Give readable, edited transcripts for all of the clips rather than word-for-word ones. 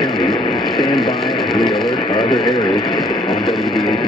counties. Stand by as we alert our other areas on WBAP.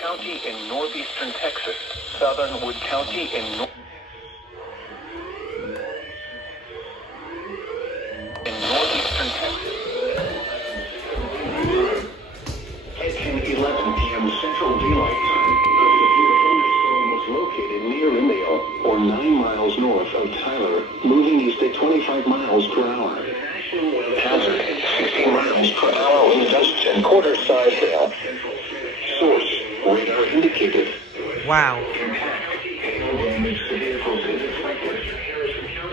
County in northeastern Texas, southern Wood County in northeastern Texas. At 10:11 p.m. Central Daylight Time, a severe thunderstorm was located near Indio, or 9 miles north of Tyler, moving east at 25 miles per hour. Hazard, 60 miles per hour wind gusts and quarter-size hail. Source, radar indicated. Wow. Damage to vehicles is expected.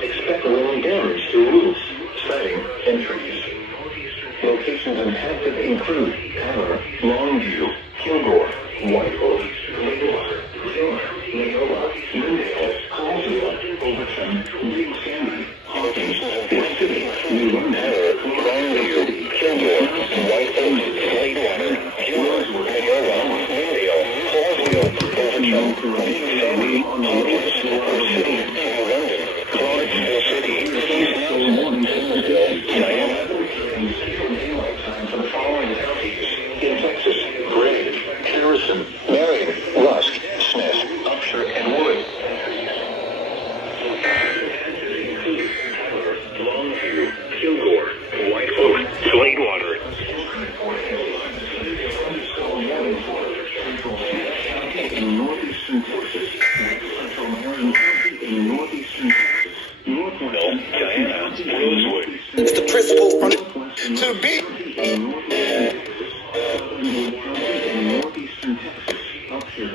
Expect wind damage to roofs, siding, and trees. Locations impacted include Tyler, Longview, Kilgore, White Oak, Lakewater, Taylor, Neola, Lindale, Hallsville, Overton, Big Sandy, Hawkins, West City, New London, Longview, Kilgore, White Oak, Lakewater, Rosewood, Neola, Lindale, Hallsville, Overton, Big Sandy, Hawkins, West City, New London, Clarksville City, East Nelson, Hillsville, Diana. For the following counties in Texas: Gray, Harrison, Marion, Rusk, Smith, Upshur, and Wood. Longview, Kilgore, White Oak, Sladewater. In northeastern Texas, central Marion County in northeastern Texas, northwestern Diana, Rosewood. It's the principal on it to be. In northeastern Texas, Upshur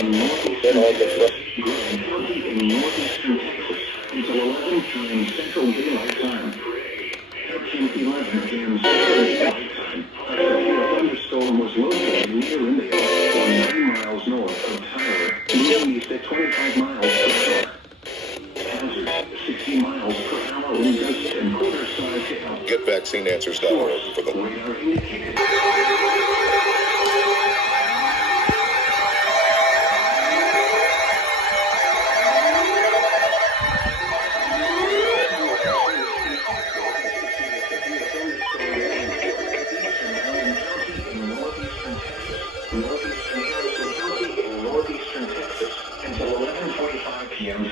in northeastern Texas, Grand County in northeastern Texas, until 11 p.m. Central Daylight Time. At 10:11 p.m. Central Daylight Time, a severe thunderstorm was located near Indio, or 9 miles north of Tyler, moving east at 25 miles per hour. Hazard, 60 miles per hour wind gusts and quarter-size hail. GetVaccineAnswers.org for the Radar indicated.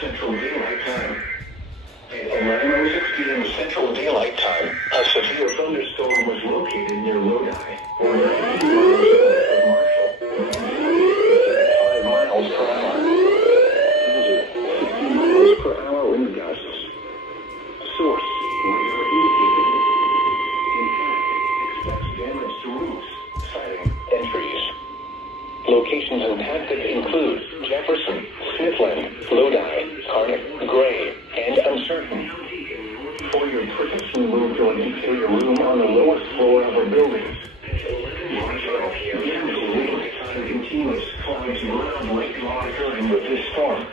Central Daylight Time. At 11:06 p.m. Central Daylight Time, a severe thunderstorm was located near Lodi, or 19 miles north of Marshall. 5 miles per hour. Hazard, 60 miles per hour wind gusts. Source, radar indicated. Impact expects damage to roofs, siding, and trees. Locations impacted include Jefferson, Smithland, Lodi, Carnick, Gray, and Uncertain. For your your protection moved to an interior room on the lowest floor of a building. Continuous clouds around Lake monitoring with this storm.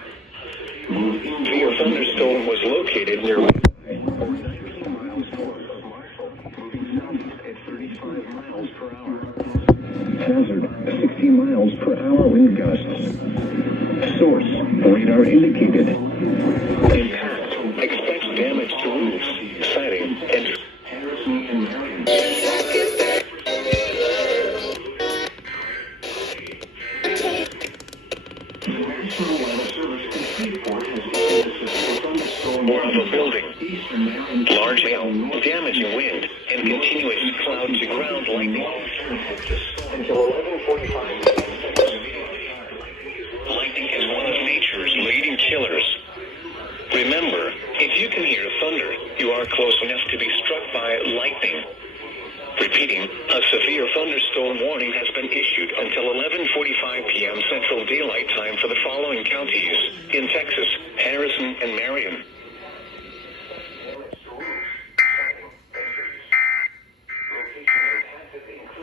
Your thunderstorm was located near at 35 miles per hour. Hazard, 60 miles per hour wind gusts. Source, radar indicated. Impact, expect damage to roofs, siding, and Harrison and Marion. The National Weather Service in Freeport has issued a severe thunderstorm warning of a building. Large hail, damaging wind, and continuous cloud-to-ground lightning. Until 11:45. Lightning is one of nature's leading killers. Remember, if you can hear thunder, you are close enough to be struck by lightning. Repeating, a severe thunderstorm warning has been issued until 11:45 p.m. Central Daylight Time for the following counties in Texas, Harrison, and Marion.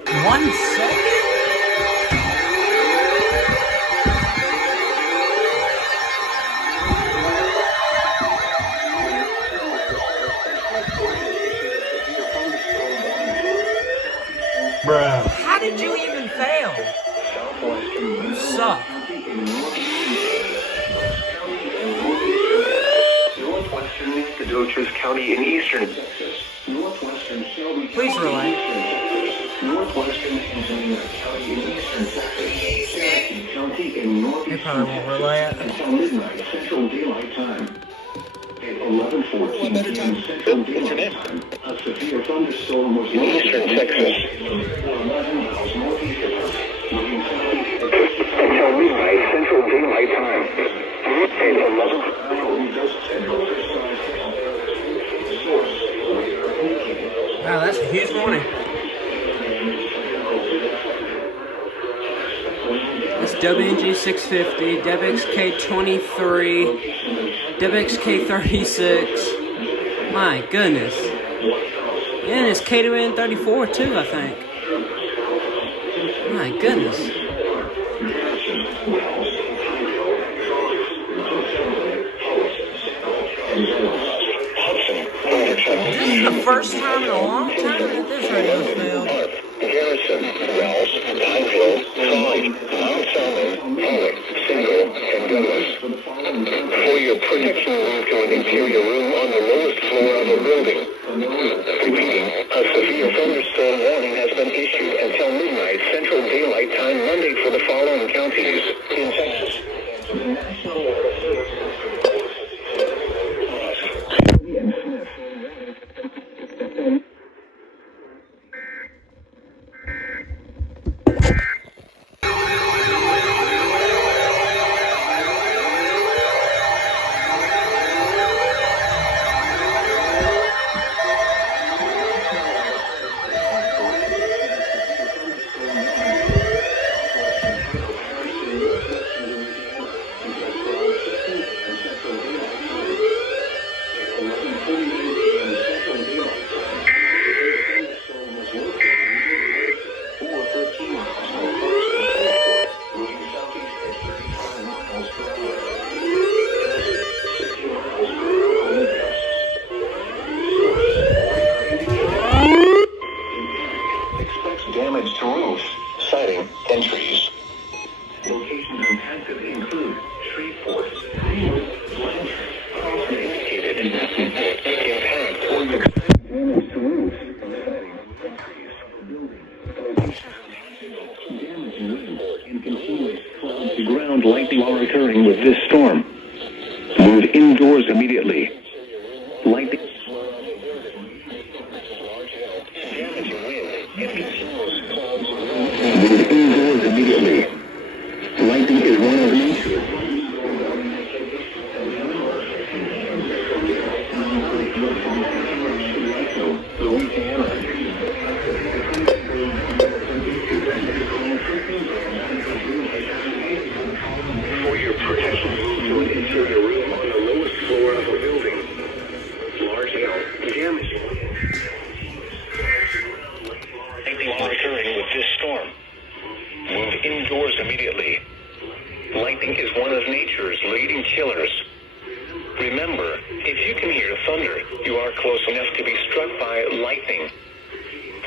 1 second? Bruh. How did you even fail? You suck. Northwestern Nacogdoches County in eastern Texas. Northwestern Shelby Please relay. Northwestern Angelina County in eastern Texas. Cherokee County in northeastern They probably won't relay it. until midnight Central Daylight Time. At 11:14 p.m. Central Daylight Time, a severe thunderstorm was in eastern Texas. 11 miles northeast of us, moving southeast until midnight Central Daylight Time. At 11 Wow, that's a huge warning. It's WNG 650, DebXK 23, DebXK 36. My goodness. And it's K2N 34 too, I think. My goodness. This is the first time in a long time that this radio's failed. Garrison, Wells, Pineville, Troy, Mount Salmon, Pollock, Single, and Douglas. For your protection, move to an interior room on the lowest floor of a building. Repeating, a severe thunderstorm warning has been issued until midnight Central Daylight Time Monday for the following counties in Texas. The National Weather Service. thunder. You are close enough to be struck by lightning.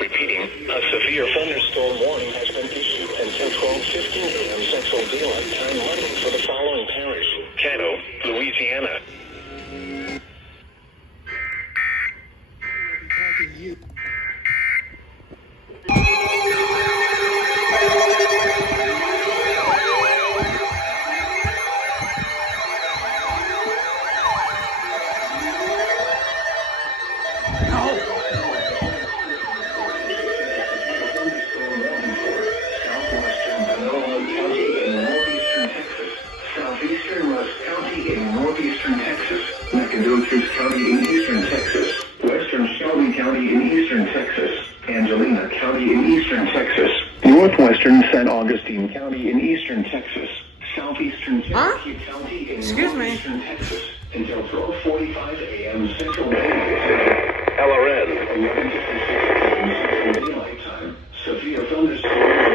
Repeating, a severe thunderstorm warning has been issued until 12:15 a.m. Central Daylight Time Monday for the following parish: Caddo, Louisiana. Nacogdoches County in eastern Texas, western Shelby County in eastern Texas, Angelina County in eastern Texas, northwestern San Augustine County in eastern Texas, southeastern Cherokee County in northeastern Texas, until 12:45 a.m. Central LRN. 11 to 6 a.m. Central Daylight Time. Severe thunderstorms.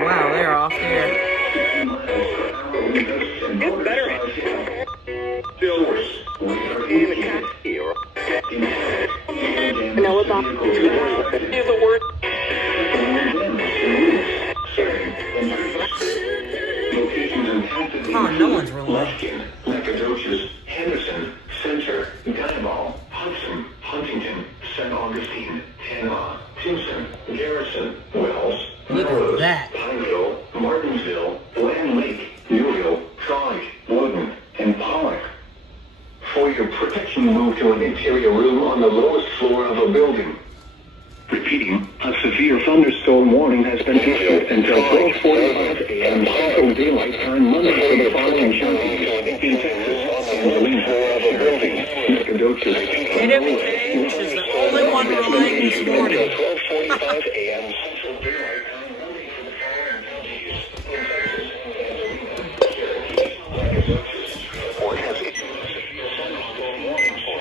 Wow, they're off here. It's better. Know about the word. Oh, no one's related. Nacogdoches, Henderson, Center, Gunniball, Hudson, Huntington, San Augustine, Tanana, Timpson, Garrison, Wells, Look at Melrose, that. Pineville, Martinsville, Land Lake, Newville, Troy, Woodland, and Pollock. For your protection, move to an interior room on the lowest floor of a building. Repeating, a severe thunderstorm warning has been issued until 12:45 a.m. Central Daylight Time Monday for the following counties: in Texas, Angelina, Cherokee, Nacogdoches, KWH is the only one relying this morning. 12:45 a.m. Central Daylight Time Monday for the following counties: in Texas, Angelina, Cherokee, Nacogdoches. Or has issued a severe thunderstorm warning for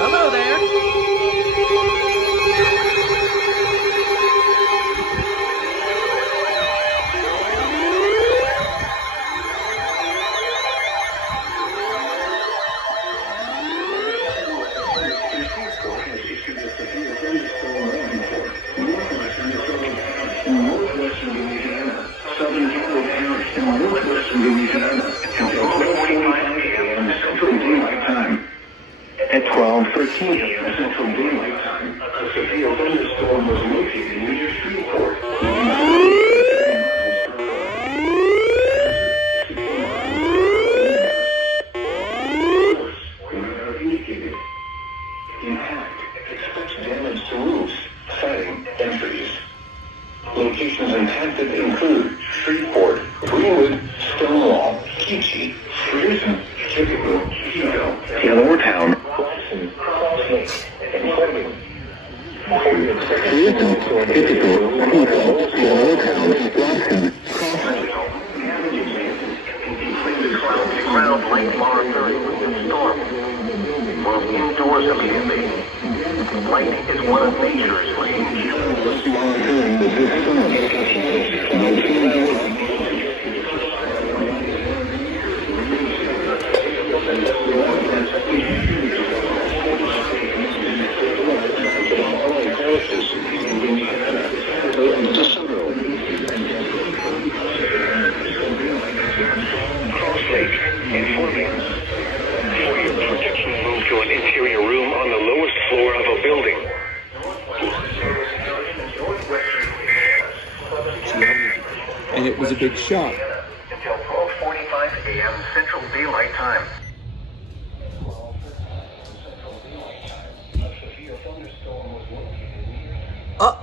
Hello there. northwestern Louisiana, southern Carolina, and northwestern Louisiana until 12:45 a.m. Central Daylight Time. At 12:13 a.m. Central Daylight Time, a severe thunderstorm was located near Shreveport. Indicated. Impact. Expect damage to roofs, siding, and trees. Locations impacted include Shreveport, Greenwood, Stonewall, Keachie, Pearson, Chicopee, Pico, Taylortown, Claxon, Cross Lake, and Corbin. Pearson, Pico, Taylortown, Claxon, ground late March 30th storm. Move indoors immediately. Light is one of nature's languages. Cross Lake informing. For your protection, move to an interior room on the lowest floor of a building. And it was a big shock. Until 12:45 a.m. Central Daylight Time. Oh.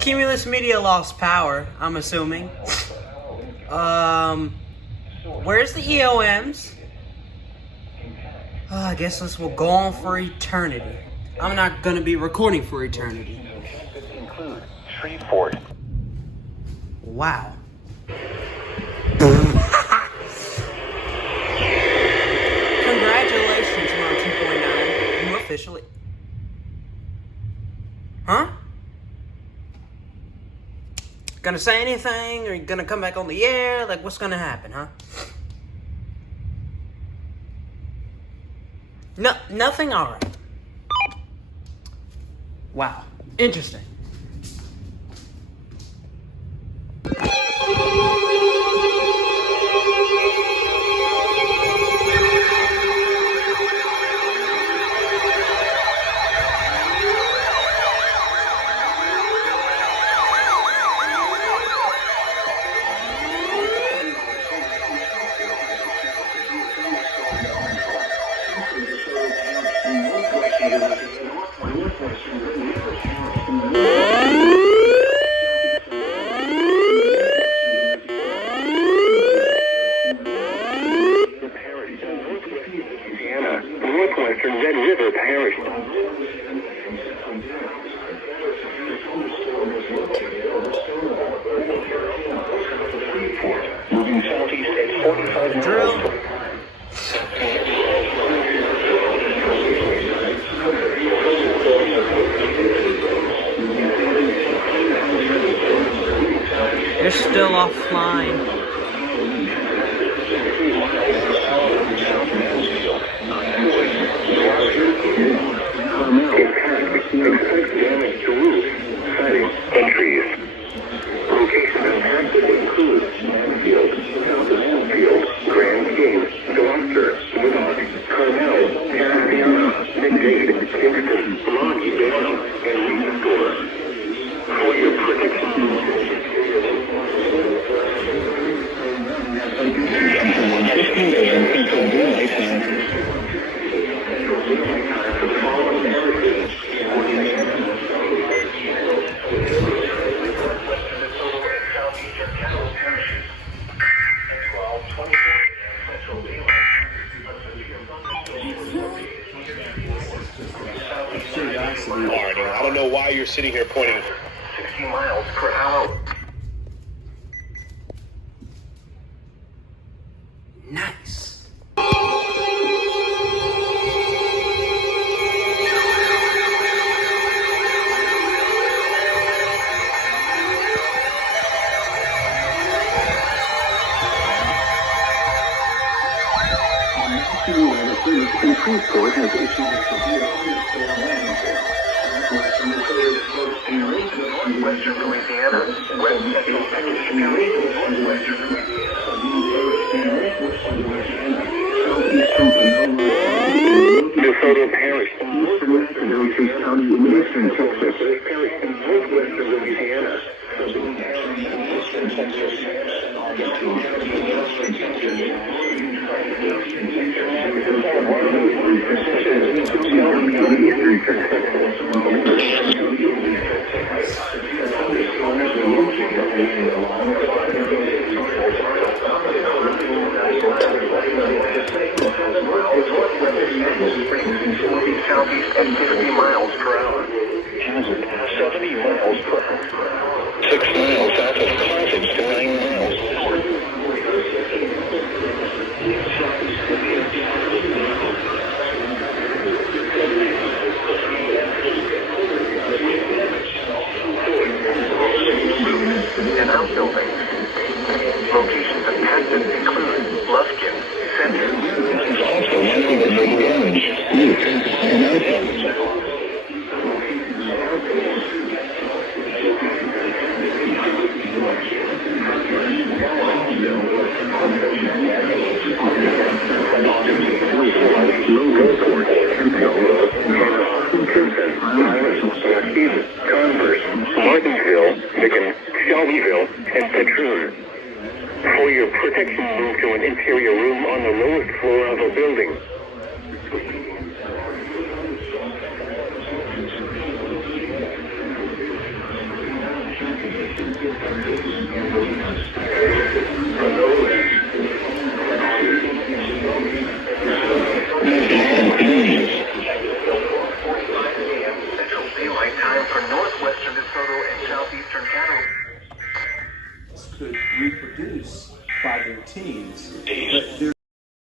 Cumulus Media lost power, I'm assuming. Where's the EOMs? I guess this will go on for eternity. I'm not gonna be recording for eternity. Include Shreveport. Wow. Gonna say anything? Or you gonna come back on the air? Like, what's gonna happen, huh? No, nothing? Alright. Wow. Interesting. Northwestern Red River Parish. Moving southeast at 45 miles. You're still offline. Expect damage to roofs, siding, and trees. Locations impacted include Manfield, Southfield, Grand King, Gloucester, Woodstock, Carmel, Tarragona, McDade, Kingston, Longdale, and Reed. For your protection. 15 a.m. until daylight time. I don't know why you're sitting here pointing. 60 miles per hour. Nice. In Shreveport has issued a severe thunderstorm warning. Northwestern Louisiana, west central Texas County, northwestern Louisiana, southeastern DeSoto Parish, eastern Osage County in eastern Texas, Parish in northwestern Louisiana, eastern Texas, southeast at 50 miles per hour. Hazard 70 miles per hour. 6 miles south of Carthage to 9 miles. And outbuildings. Locations impacted include Lufkin, Center. Also likely to make damage. And outbuildings. Converse, Martinsville, Macon, Shelbyville, and Petroon. For your protection, move to an interior room on the lowest floor of a building. Central Daylight Time for northwestern DeSoto and southeastern Cattle. Could reproduce by their teens, but they're